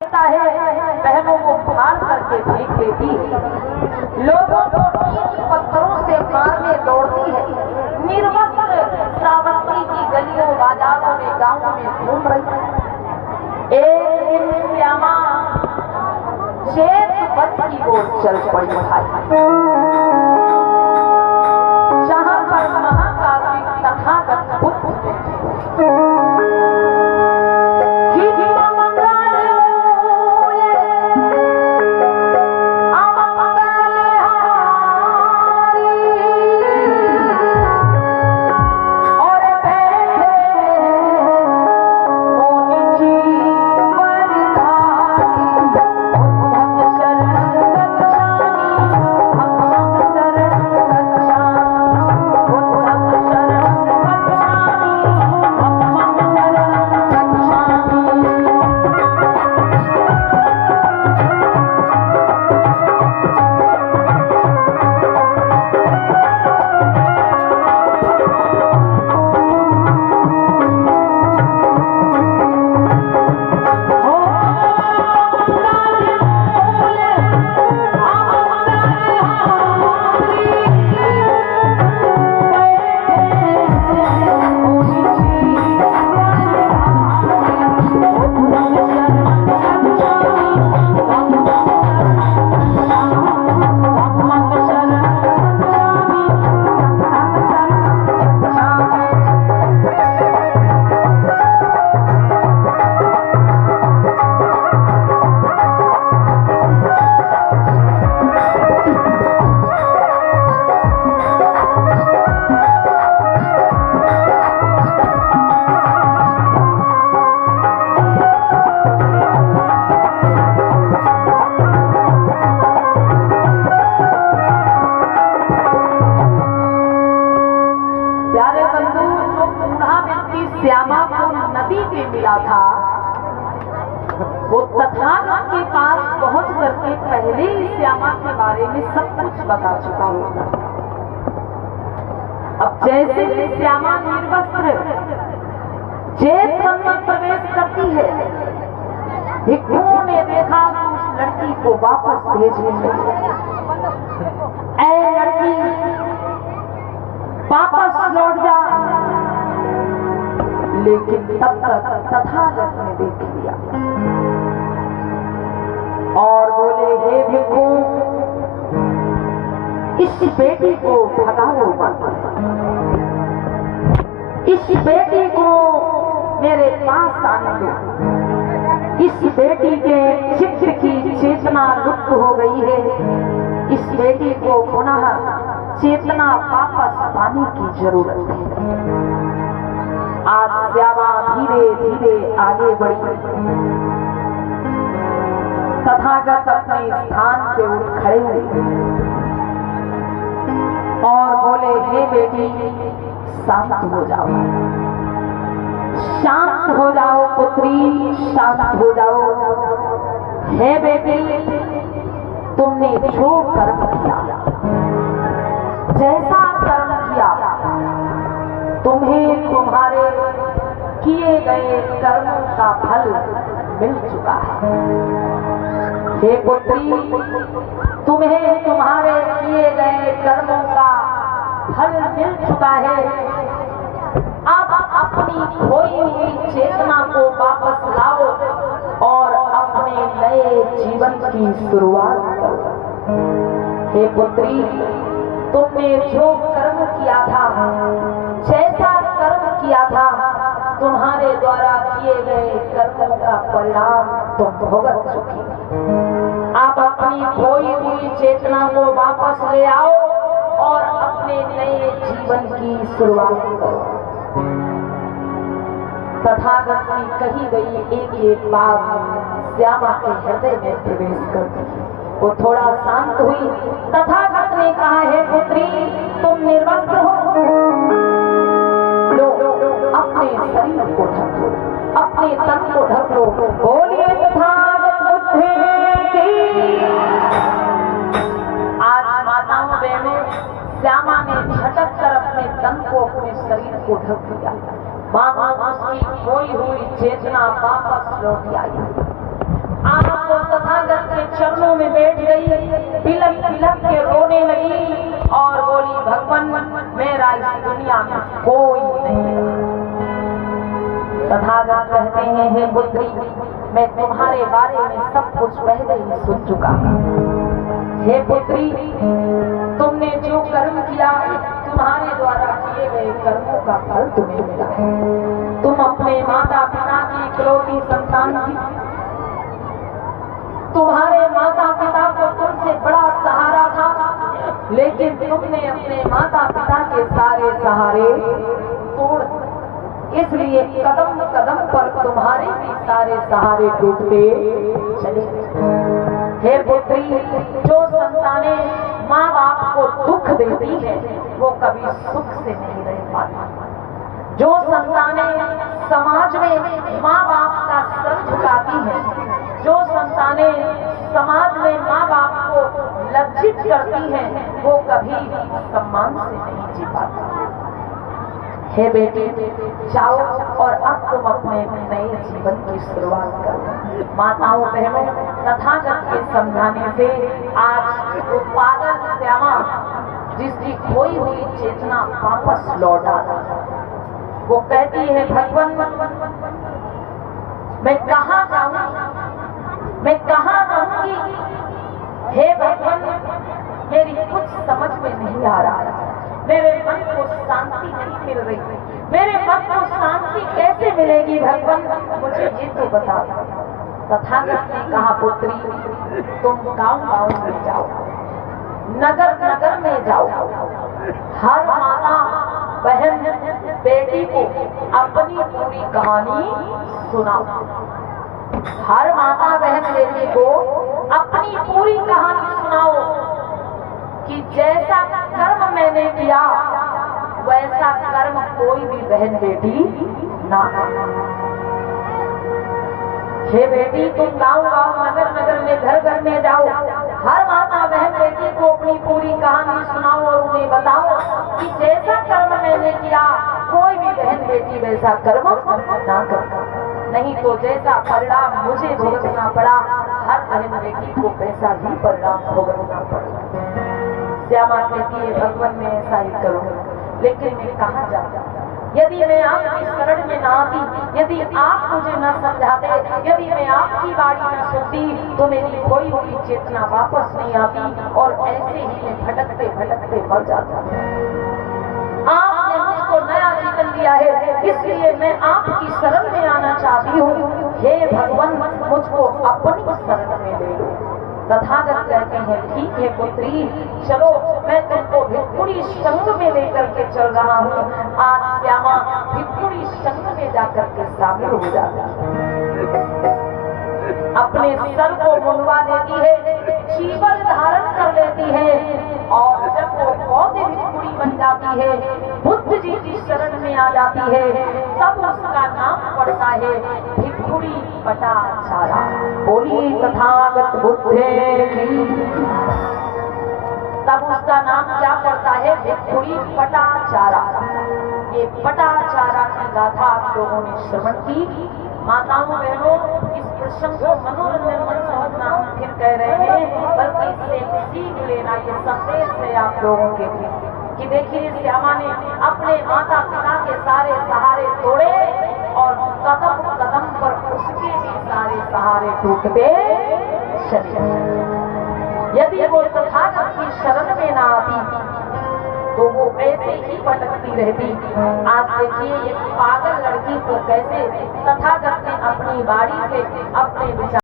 बहनों को फाड़ करके फेंक देती है, लोगों को पत्थरों से मारने दौड़ती है, निर्वस्त्र श्रावस्ती की गलियों बाजारों में गांवों में घूम रही है। एक दिन श्यामा चेत वध की ओर चल पड़ी जहां पर महाकाव्य तथागत बुद्ध श्यामा को नदी में मिला था, वो तथागत के पास पहुंच करके पहले ही श्यामा के बारे में सब कुछ बता चुका होगा। अब जैसे ही श्यामा निर्वस्त्र चेत वन में प्रवेश करती है, भिक्षुओं ने देखा कि उस लड़की को वापस भेजने लगे। ऐ लड़की वापस लौट जा, लेकिन तब तक तथागत ने देख लिया और बोले, हे भिक्षु, इस बेटी को भगाओ मत, इस बेटी को मेरे पास आने दो। इस बेटी के चित्त की चेतना लुप्त हो गई है, इस बेटी को पुनः चेतना वापस पाने की जरूरत है। आज श्यामा धीरे धीरे आगे बढ़ी, तथागत अपने स्थान पे उठ खड़े हुए और बोले, हे बेटी, शांत हो जाओ, शांत हो जाओ पुत्री, शांत हो जाओ। हे बेटी, तुमने जो कर्म किया, जैसा कर्म किया, तुम्हें तुम्हारे किए गए कर्मों का फल मिल चुका है। हे पुत्री, तुम्हें तुम्हारे किए गए कर्मों का फल मिल चुका है। अब अपनी खोई हुई चेतना को वापस लाओ और अपने नए जीवन की शुरुआत करो। हे पुत्री, तुमने जो कर्म किया था, जैसा कर्म किया था, तुम्हारे द्वारा किए गए कर्मों का परिणाम तुम भुगत चुके। आप अपनी खोई हुई चेतना को वापस ले आओ और अपने नए जीवन की शुरुआत करो। तथागत की कही गई एक एक बात श्यामा के हृदय में प्रवेश करती है। वो थोड़ा शांत हुई। तथागत ने कहा, हे पुत्री, तुम निर्वस्त्र हो, लो अपने शरीर को ढक लो, अपने तन को ढक लो। बोलिए तथागत बुद्धि की। आज माताओं बहनों, श्यामा ने झटक कर अपने तन को, अपने शरीर को ढक दिया। मानो उसकी खोई हुई चेतना वापस लौट आई। चरणों में बैठ गई, बिलक बिलक के रोने लगी और बोली, भगवान मेरा इस दुनिया में कोई नहीं। तथागत कहते हैं, हे पुत्री, मैं तुम्हारे बारे में सब कुछ पहले ही सुन चुका हूँ। हे पुत्री, तुमने जो कर्म किया, तुम्हारे द्वारा किए गए कर्मों का फल तुम्हें मिला है। तुम अपने माता पिता की इकलौती संतान थी। तुम्हारे माता पिता को तुमसे बड़ा सहारा था, लेकिन तुमने अपने माता पिता के सारे सहारे तोड़ दिए। इसलिए कदम कदम पर तुम्हारे भी सारे सहारे टूटते चले। हे पुत्री, जो संतानें माँ बाप को दुख देती है, वो कभी सुख से नहीं रह पाती। जो संतानें समाज में माँ बाप का सर झुकाती हैं, जो संतानें समाज में माँ बाप को लज्जित करती हैं, वो कभी सम्मान से नहीं जी पाती। हे बेटी, जाओ और अब तुम अपने नए जीवन की शुरुआत करो। माताओं बहनों, तथागत के समझाने से आज वो पागल श्यामा, जिसकी खोई हुई चेतना वापस लौट आती, वो कहती है, भगवान मैं कहाँ जाऊंगी, मैं कहाँ रहूंगी? हे भगवान, मेरी कुछ समझ में नहीं आ रहा। मेरे मन को शांति नहीं मिल रही। मेरे मन को शांति कैसे मिलेगी भगवान, मुझे ये तो बता। तथागत ने कहा, पुत्री, तुम गांव गांव में जाओ, नगर नगर में जाओ, हर माता बहन बेटी को अपनी पूरी कहानी सुनाओ। हर माता बहन बेटी को अपनी पूरी कहानी सुनाओ कि जैसा कर्म मैंने किया, वैसा कर्म कोई भी बहन बेटी ना करे। हे बेटी, तुम गांव गांव नगर नगर में घर घर में जाओ, हर माता बहन बेटी को अपनी पूरी कहानी सुनाओ और उन्हें बताओ कि जैसा कर्म मैंने किया, कोई भी बहन बेटी वैसा कर्म ना करे। नहीं तो जैसा परिणाम मुझे भुगतना पड़ा, हर बहन बेटी को वैसा ही परिणाम भुगतना पड़ेगा। श्यामा कहती है, भगवान मैं ऐसा ही करूँ, लेकिन मैं कहाँ जाऊँ? यदि मैं आपकी शरण में ना आती, यदि आप मुझे न समझाते, यदि मैं आपकी बात न सुनती, तो मेरी खोई हुई चेतना वापस नहीं आती और ऐसे ही मैं भटकते भटकते मर जाता। आपने मुझको नया जीवन दिया है, इसलिए मैं आपकी शरण में आना चाहती हूँ। हे भगवान, मुझको अपनी शरण में ले लो। तथागत कहते हैं, ठीक है पुत्री, चलो मैं तुमको भिक्षुणी संघ में लेकर के चल रहा हूँ। आज श्यामा भिक्षुणी संघ में जाकर के शामिल हो जाती है, अपने सर को मुंडवा देती है, चीवर धारण कर लेती है और जब वो बौद्ध भिक्षुणी बन जाती है, बुद्ध जी की शरण में आ जाती है, तब उसका नाम पड़ता है भिक्षुणी पटाचारा। बोलिए तथागत बुद्धे की। तब उसका नाम क्या पड़ता है? भिक्षुणी पटाचारा। ये पटाचारा की गाथा आप लोगों ने श्रवण की। माताओं बहनों, इस प्रसंग को मनोरंजन मत समझना, हम फिर कह रहे हैं, बल्कि इससे सीख लेना, ये संदेश है आप लोगों के लिए कि देखिए श्यामा ने अपने माता पिता के सारे सहारे तोड़े और कदम कदम पर उसके भी सारे सहारे टूटते चले। यदि वो तथागत की शरण में ना आती तो वो ऐसे ही भटकती रहती। आज देखिए एक पागल लड़की को कैसे तथागत ने अपनी बाड़ी से अपने विचार